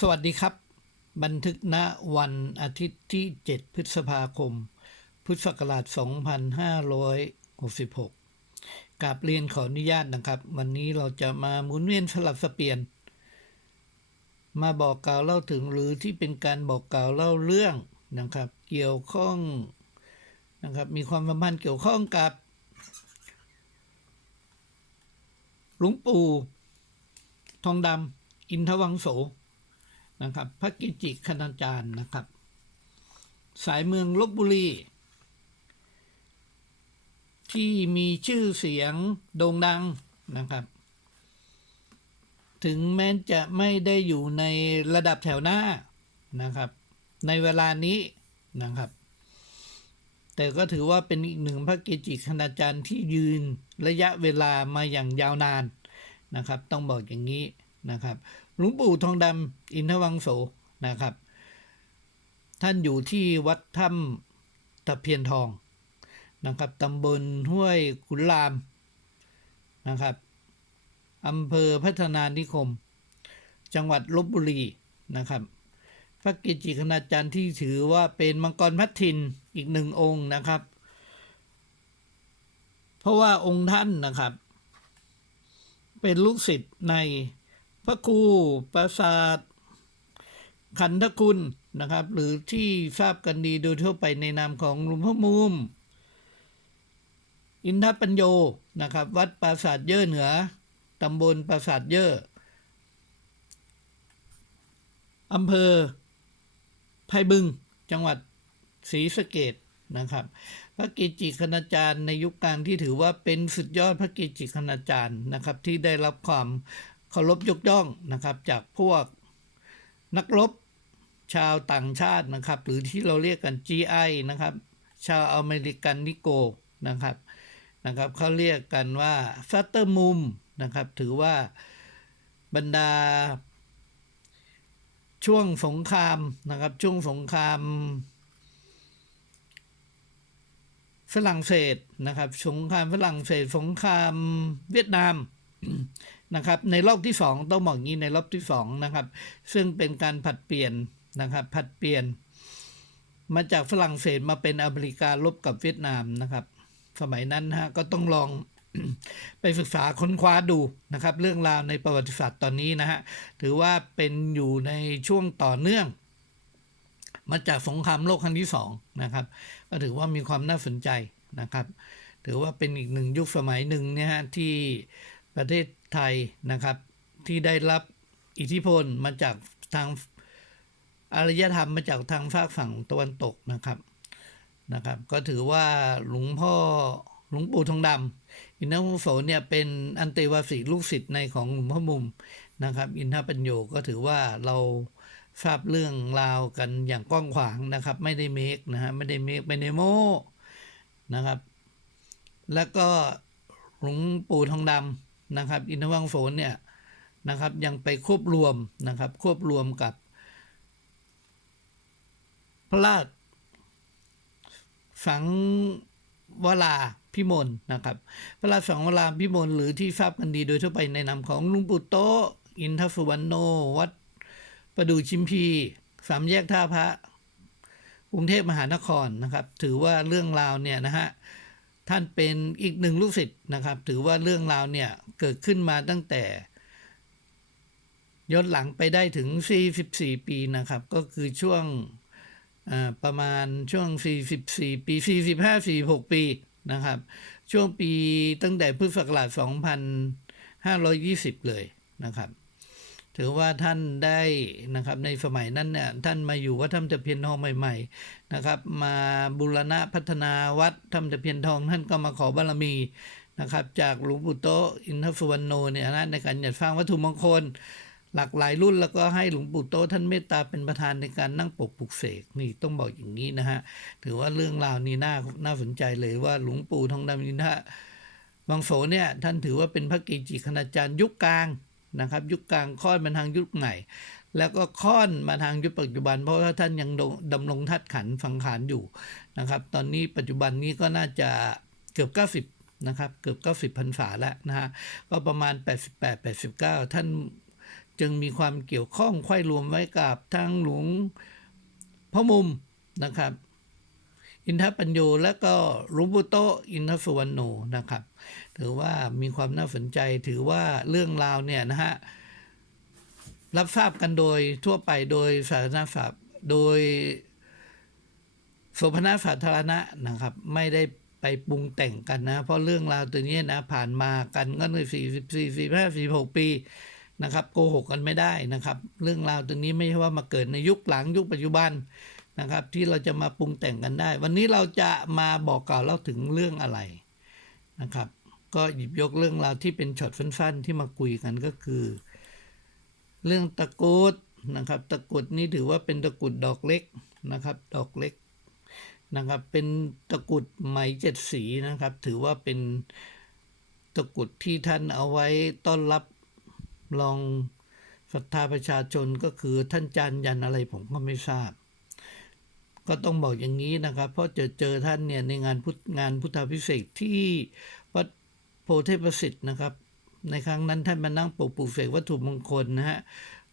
สวัสดีครับ บันทึกณวันอาทิตย์ที่ 7 พฤษภาคม พุทธศักราช 2566กราบเรียนขออนุญาตนะครับ วันนี้เราจะมาหมุนเวียนสลับสเปลี่ยน มาบอกกล่าวเล่าถึงหรือที่เป็นการบอกกล่าวเล่าเรื่องนะครับ เกี่ยวข้องนะครับมีความสัมพันธ์เกี่ยวข้องกับหลวงปู่ทองดำอินทวังโส นะครับพระกิจิคณาจารย์นะครับ สายเมืองลบบุรี ที่มีชื่อเสียงโด่งดังนะครับ ถึงแม้จะไม่ได้อยู่ในระดับแถวหน้านะครับ ในเวลานี้นะครับ แต่ก็ถือว่าเป็นอีกหนึ่งพระเกจิคณาจารย์ที่ยืนระยะเวลามาอย่างยาวนานนะครับ ต้องบอกอย่างนี้นะครับ หลวงปู่ทองดำอินทวังโสนะครับ ท่านอยู่ที่วัดถ้ำตะเพียนทองนะครับตำบลห้วยขุนลามนะครับอำเภอพัฒนานิคม จังหวัดลบบุรีนะครับ พระกิจิคณาจารย์ที่ถือว่าเป็นมังกรพัทินอีกหนึ่งองค์นะครับ เพราะว่าองค์ท่านนะครับ เป็นลูกศิษย์ใน พระครูประสาทขันธคุณนะครับ หรือที่ทราบกันดีโดยทั่วไปในนามของหลวงพ่อมุม อินทปัญโยนะครับ วัดปราสาทเย่อเหนือตำบลปราสาทเย่ออำเภอไพบึงจังหวัดศรีสะเกดนะครับ พระกิจิคณาจารย์ในยุคกลางที่ถือว่าเป็นสุดยอดพระกิจิคณาจารย์นะครับ ที่ได้รับความ เคารพยกย่องนะครับจากพวกนักรบชาวต่างชาตินะครับ หรือที่เราเรียกกัน GI นะครับ ชาวอเมริกันนิโกนะครับนะครับเขาเรียกกันว่าซัตเตอร์มุมนะครับ ถือว่าบรรดา ช่วงสงครามนะครับ ช่วงสงครามฝรั่งเศสนะครับ สงครามฝรั่งเศส สงครามเวียดนาม นะครับในรอบที่สองต้องบอกงี้ในรอบที่สองนะครับซึ่งเป็นการผัดเปลี่ยนนะครับผัดเปลี่ยน มาจากฝรั่งเศสมาเป็นอเมริการบกับเวียดนามนะครับ สมัยนั้นฮะก็ต้องลองไปศึกษาค้นคว้าดูนะครับ เรื่องราวในประวัติศาสตร์ตอนนี้นะฮะถือว่าเป็นอยู่ในช่วงต่อเนื่อง มาจากสงครามโลกครั้งที่สองนะครับ ก็ถือว่ามีความน่าสนใจนะครับ ถือว่าเป็นอีกหนึ่งยุคสมัยหนึ่งเนี่ยฮะที่ประเทศ ไทยนะครับ ที่ได้รับอิทธิพลมาจากทางอารยธรรมมาจากทางภาคฝั่งตะวันตกนะครับนะครับ ก็ถือว่าหลวงพ่อหลวงปู่ทองดำอินทวงโสเนี่ยเป็นอันเตวาสีลูกศิษย์ในของหลวงพ่อมุมนะครับ อินทปัญโยก็ถือว่าเราทราบเรื่องราวกันอย่างกว้างขวางนะครับ ไม่ได้เมคนะฮะไม่ได้เมคไม่ได้โมนะครับ แล้วก็หลวงปู่ทองดำ นะครับ อินทวังโสเนี่ยนะครับยังไปควบรวมนะครับควบรวมกับ พระราชสังวราพิมลนะครับ พระราชสังวราพิมลหรือที่ทราบกันดีโดยทั่วไปในนามของลุงปู่โต อินทสุวรรณโน วัดประดูชิมพีสามแยกท่าพระกรุงเทพมหานครนะครับ ถือว่าเรื่องราวเนี่ยนะฮะ ท่านเป็นอีกหนึ่งลูกศิษย์นะครับ ถือว่าเรื่องราวเนี่ยเกิดขึ้นมาตั้งแต่ย้อนหลังไปได้ถึง 44 ปีนะครับ ก็คือช่วงประมาณช่วง 44 ปี 45 46 ปีนะครับ ช่วงปีตั้งแต่พุทธศักราช 2520 เลยนะครับ ถือว่าท่านได้นะครับในสมัยนั้นเนี่ยท่านมาอยู่วัดถ้ำตะเพียนทองใหม่ ๆนะครับ มาบูรณะพัฒนาวัดถ้ำตะเพียนทองท่านก็มาขอบารมีนะครับ จากหลวงปู่โตอินทสุวรรณโนเนี่ยนะในการจัดสร้างวัตถุมงคลหลากหลายรุ่นแล้วก็ให้หลวงปู่โตท่านเมตตาเป็นประธานในการนั่งปกปลุกเสกนี่ต้องบอกอย่างนี้นะฮะถือว่าเรื่องราวนี้น่าน่าสนใจเลยว่าหลวงปู่ทองดำอินทะวังโสเนี่ยท่านถือว่าเป็นพระเกจิคณาจารย์ยุคกลาง นะครับ ยุคกลางค่อนมาทางยุคใหม่ แล้วก็ค่อนมาทางยุคปัจจุบัน เพราะว่าท่านยังดำรงทัดขันฟังขานอยู่นะครับ ตอนนี้ปัจจุบันนี้ก็น่าจะเกือบ 90 นะครับ เกือบ 90พรรษาแล้วนะฮะก็ประมาณ 88 89 ท่านจึงมีความเกี่ยวข้องไข้รวมไว้กับทางหลวงพ่อมุมนะครับ อินทปัญโยและก็หลุงปุโตอินทสุวรรณโนนะครับ ถือว่ามีความน่าสนใจถือว่าเรื่องราวเนี่ยนะฮะรับทราบกันโดยทั่วไปโดยสาธารณสัพโดยโสภณสาธารณะนะครับ ไม่ได้ไปปรุงแต่งกันนะ เพราะเรื่องราวตัวนี้นะ ผ่านมากันก็ในสี่สิบสี่สี่ห้าสี่หกปีนะครับโกหกกันไม่ได้นะครับ เรื่องราวตัวนี้ไม่ใช่ว่ามาเกิดในยุคหลังยุคปัจจุบัน นะครับ ที่เราจะมาปรุงแต่งกันได้ วันนี้เราจะมาบอกกล่าวเล่าถึงเรื่องอะไรนะครับ ก็หยิบยกเรื่องราวที่เป็นช็อตสั้นๆ ที่มาคุยกันก็คือ เรื่องตะกุดนะครับ ตะกุดนี่ถือว่าเป็นตะกุดดอกเล็กนะครับ ดอกเล็กนะครับ เป็นตะกุดไหมเจ็ดสีนะครับ ถือว่าเป็นตะกุดที่ท่านเอาไว้ต้อนรับรองศรัทธาประชาชนก็คือท่านจานยันอะไรผมก็ไม่ทราบ ก็ต้องบอกอย่างนี้นะครับ เพราะเจอเจอท่านเนี่ยในงานพุทธงานพุทธาพิเศษที่วัดโพธิประสิทธิ์นะครับ ในครั้งนั้นท่านมานั่งปลูกปลูกเสกวัตถุมงคลนะฮะ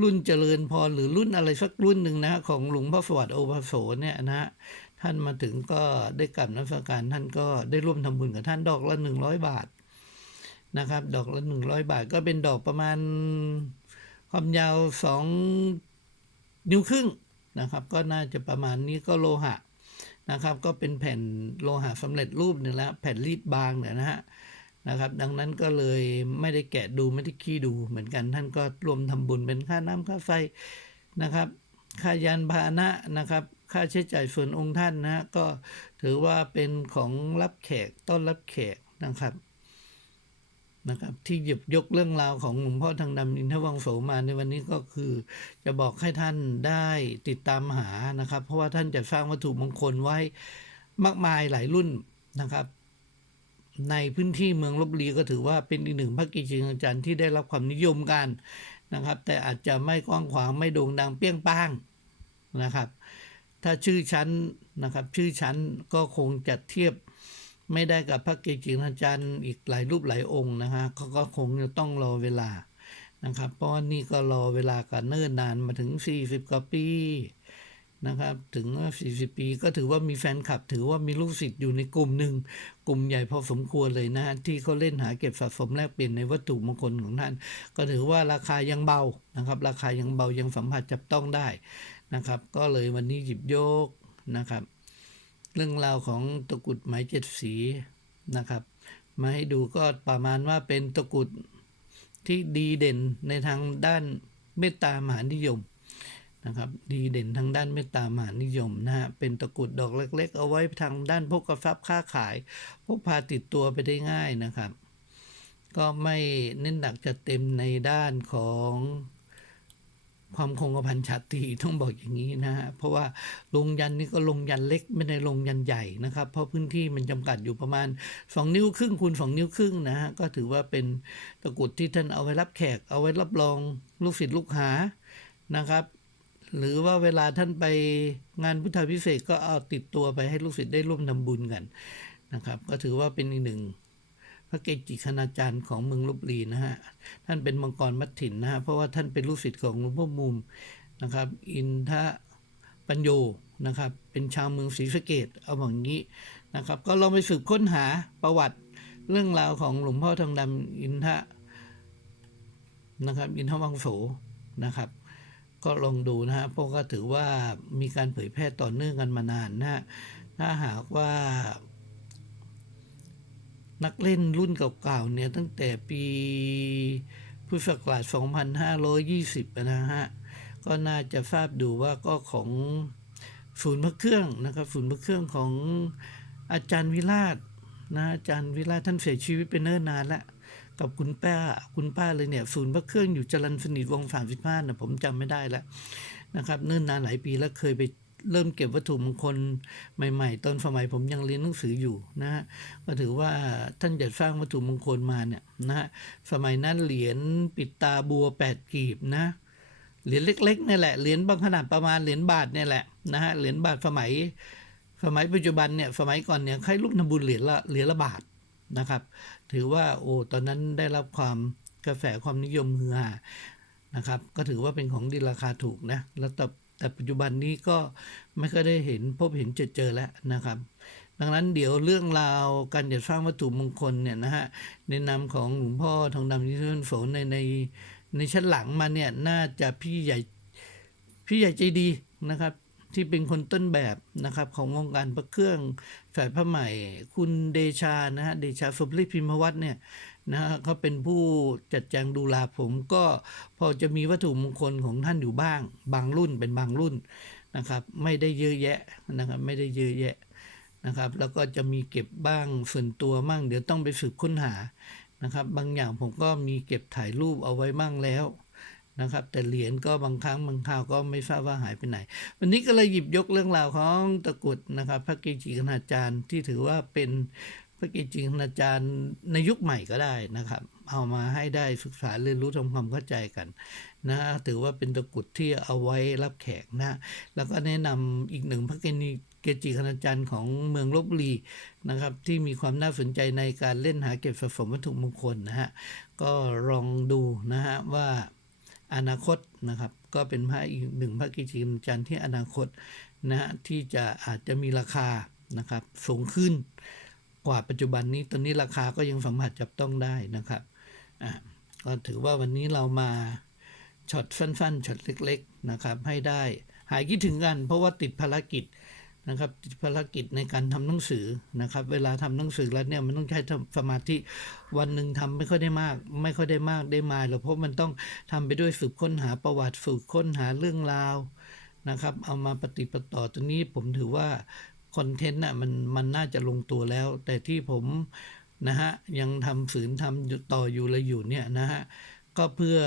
รุ่นเจริญพรหรือรุ่นอะไรสักรุ่นหนึ่งนะฮะของหลวงพ่อสวัสดิ์โอภาโสเนี่ยนะฮะท่านมาถึงก็ได้กลับนักการท่านก็ได้ร่วมทำบุญกับท่านดอกละหนึ่งร้อยบาทนะครับ ดอกละหนึ่งร้อยบาทก็เป็นดอกประมาณความยาวสองนิ้วครึ่ง นะครับ ก็น่าจะประมาณนี้ก็โลหะนะครับ ก็เป็นแผ่นโลหะสำเร็จรูปหนึ่งแล้วแผ่นรีดบางเนี่ยนะฮะนะครับ ดังนั้นก็เลยไม่ได้แกะดูไม่ได้ขี้ดูเหมือนกัน ท่านก็รวมทำบุญเป็นค่าน้ำค่าไฟนะครับ ค่ายานพาหนะนะครับ ค่าใช้จ่ายส่วนองค์ท่านนะฮะก็ถือว่าเป็นของรับแขกต้อนรับแขกนะครับ นะครับที่หยิบยกเรื่องราวของหลวงพ่อทางดำอินทวังโสมาในวันนี้ก็คือ จะบอกให้ท่านได้ติดตามหานะครับ เพราะว่าท่านจะสร้างวัตถุมงคลไว้มากมายหลายรุ่นนะครับ ในพื้นที่เมืองลบบุรีก็ถือว่าเป็นอีกหนึ่งพระกิจอาจารย์ที่ได้รับความนิยมกันนะครับ แต่อาจจะไม่กว้างขวางไม่โด่งดังเปรี้ยงป้างนะครับ ถ้าชื่อชั้นนะครับ ชื่อชั้นก็คงจะเทียบ ไม่ได้กับพระเกจิอาจารย์อีกหลายรูปหลายองค์นะฮะเขาก็คงจะต้องรอเวลานะครับ เพราะว่านี่ก็รอเวลากันเนิ่นนานมาถึง 40 กว่าปีนะครับ ถึงว่า40 ปีก็ถือว่ามีแฟนคลับ ถือว่ามีลูกศิษย์อยู่ในกลุ่มหนึ่ง กลุ่มใหญ่พอสมควรเลยนะฮะที่เขาเล่นหาเก็บสะสมแลกเปลี่ยนในวัตถุมงคลของท่าน ก็ถือว่าราคายังเบานะครับ ราคายังเบายังสัมผัสจับต้องได้นะครับ ก็เลยวันนี้หยิบยกนะครับ เรื่องราวของตะกุดไหมเจ็ดสีนะครับ มาให้ดูก็ประมาณว่าเป็นตะกุดที่ดีเด่นในทางด้านเมตตามหานิยมนะครับ ดีเด่นทางด้านเมตตามหานิยมนะฮะเป็นตะกุดดอกเล็ก ๆ เอาไว้ทางด้านพกกระฟับค้าขายพกพาติดตัวไปได้ง่ายนะครับ ก็ไม่เน้นหนักจะเต็มในด้านของ ความคงกระพันชาตรีต้องบอกอย่างนี้นะฮะเพราะว่าลงยันนี่ก็ลงยันเล็กไม่ได้ลงยันใหญ่นะครับ เพราะพื้นที่มันจำกัดอยู่ประมาณ 2 นิ้วครึ่งคูณ2 นิ้วครึ่งนะฮะก็ถือว่าเป็นตะกรุดที่ท่านเอาไว้รับแขก เอาไว้รับรองลูกศิษย์ลูกหานะครับ หรือว่าเวลาท่านไปงานพุทธพิเศษกก็เอาติดตัวไปให้ลูกศิษย์ได้ร่วมทำบุญกันนะครับ ก็ถือว่าเป็นอีกหนึ่ง พระเกจิคณาจารย์ของเมืองลบบุรีนะฮะ ท่านเป็นมังกรมัดถิ่นนะฮะ เพราะว่าท่านเป็นลูกศิษย์ของหลวงพ่อมุมนะครับ อินทะปัญโยนะครับ เป็นชาวเมืองศรีสะเกดเอาอย่างนี้นะครับ ก็ลองไปสืบค้นหาประวัติเรื่องราวของหลวงพ่อทองดำอินทะนะครับ อินทวังโสนะครับก็ลองดูนะฮะเพราะก็ถือว่ามีการเผยแพร่ต่อเนื่องกันมานานนะฮะถ้าหากว่า นักเล่นรุ่นเก่าๆเนี่ยตั้งแต่ปีพุทธศักราช 2520 นะฮะ ก็น่าจะทราบดูว่าก็ของศูนย์พระเครื่องนะครับศูนย์พระเครื่องของอาจารย์วิราชนะอาจารย์วิราชท่านเสียชีวิตไปเนิ่นนานแล้วกับคุณป้าคุณป้าเลยเนี่ยศูนย์พระเครื่องอยู่จรัญสนิทวงศ์35นะผมจำไม่ได้แล้วนะครับเนิ่นนานหลายปีแล้วเคยไป เริ่มเก็บวัตถุมงคลใหม่ๆ ตอนสมัยผมยังเรียนหนังสืออยู่นะฮะก็ถือว่าท่านจะสร้างวัตถุมงคลมาเนี่ยนะฮะสมัยนั้นเหรียญปิดตาบัวแปดกีบนะเหรียญเล็กๆนี่แหละเหรียญบางขนาดประมาณเหรียญบาทเนี่ยแหละนะฮะเหรียญบาทสมัย สมัยปัจจุบันเนี่ยสมัยก่อนเนี่ยใครลูกทำบุญเหรียญละเหรียญละบาทนะครับ ถือว่าโอ้ตอนนั้นได้รับความกระแสความนิยมฮือฮานะครับ ก็ถือว่าเป็นของดีราคาถูกนะแล้วแต่ แต่ปัจจุบันนี้ก็ไม่ค่อยได้เห็นพบเห็นเจอเจอแล้วนะครับ ดังนั้นเดี๋ยวเรื่องราวการจัดสร้างวัตถุมงคลเนี่ยนะฮะในนามของหลวงพ่อทองดำยินโสในในในชั้นหลังมาเนี่ยน่าจะพี่ใหญ่พี่ใหญ่ใจดีนะครับ ที่เป็นคนต้นแบบนะครับของวงการพระเครื่องแฝดพระใหม่ คุณเดชานะฮะเดชาสุภลิพิมพวัฒน์เนี่ยนะฮะเขาเป็นผู้จัดแจงดูแลผมก็พอจะมีวัตถุมงคลของท่านอยู่บ้าง บางรุ่นเป็นบางรุ่นนะครับ ไม่ได้เยอะแยะนะครับ ไม่ได้เยอะแยะนะครับ แล้วก็จะมีเก็บบ้างส่วนตัวมั่งเดี๋ยวต้องไปสืบค้นหานะครับ บางอย่างผมก็มีเก็บถ่ายรูปเอาไว้มั่งแล้ว นะครับ แต่เหรียญก็บางครั้งบางคราวก็ไม่ทราบว่าหายไปไหน วันนี้ก็เลยหยิบยกเรื่องราวของตะกรุดนะครับ พระเกจิคณาจารย์ที่ถือว่าเป็นพระเกจิคณาจารย์ในยุคใหม่ก็ได้นะครับ เอามาให้ได้ศึกษาเรียนรู้ทำความเข้าใจกันนะถือว่าเป็นตะกรุดที่เอาไว้รับแขกนะแล้วก็แนะนำอีกหนึ่งพระเกจิเกจิคณาจารย์ของเมืองลบบุรีนะครับ ที่มีความน่าสนใจในการเล่นหาเก็บสะสมวัตถุมงคลนะฮะก็ลองดูนะฮะว่า อนาคตนะครับ ก็เป็นพระอีกหนึ่งพระเกจิคณาจารย์ที่อนาคตนะฮะที่จะอาจจะมีราคานะครับสูงขึ้นกว่าปัจจุบันนี้ตอนนี้ราคาก็ยังสัมผัสจับต้องได้นะครับอ่าก็ถือว่าวันนี้เรามาช็อตสั้นๆช็อตเล็ก ๆนะครับ ให้ได้ หายคิดถึงกัน เพราะว่าติดภารกิจ นะครับภารกิจในการทำหนังสือนะครับ เวลาทำหนังสือแล้วเนี่ยมันต้องใช้สมาธิวันหนึ่งทำไม่ค่อยได้มาก ไม่ค่อยได้มากได้มาหรอกเพราะมันต้องทำไปด้วยสืบค้นหาประวัติสืบค้นหาเรื่องราวนะครับ เอามาปฏิปต่อตรงนี้ผมถือว่าคอนเทนต์น่ะมันมันน่าจะลงตัวแล้ว แต่ที่ผมนะฮะยังทำฝืนทำต่ออยู่ลยอยู่เนี่ยนะฮะก็เพื่อ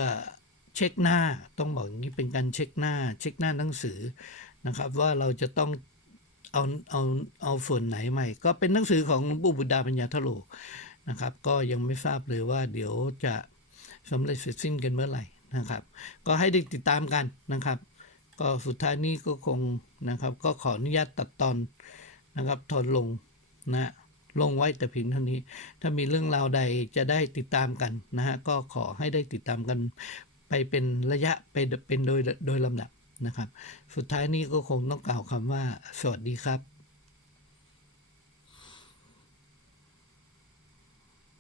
เช็คหน้าต้องบอกอย่างนี้เป็นการเช็คหน้า เช็คหน้าหนังสือนะครับ ว่าเราจะต้อง เอาเอาเอาส่วนไหนใหม่ ก็เป็นหนังสือของหลวงปู่บุตรดาปัญญาทโลนะครับ ก็ยังไม่ทราบเลยว่าเดี๋ยวจะสำเร็จเสร็จสิ้นกันเมื่อไหร่นะครับ ก็ให้ได้ติดตามกันนะครับ ก็สุดท้ายนี้ก็คงนะครับ ก็ขออนุญาตตัดตอนนะครับถอนลงนะลงไว้แต่เพียงเท่านี้ ถ้ามีเรื่องราวใดจะได้ติดตามกันนะฮะก็ขอให้ได้ติดตามกันไปเป็นระยะไปเป็นโดยโดยลำดับ นะครับ สุดท้ายนี้ก็คงต้องกล่าวคำว่า สวัสดีครับ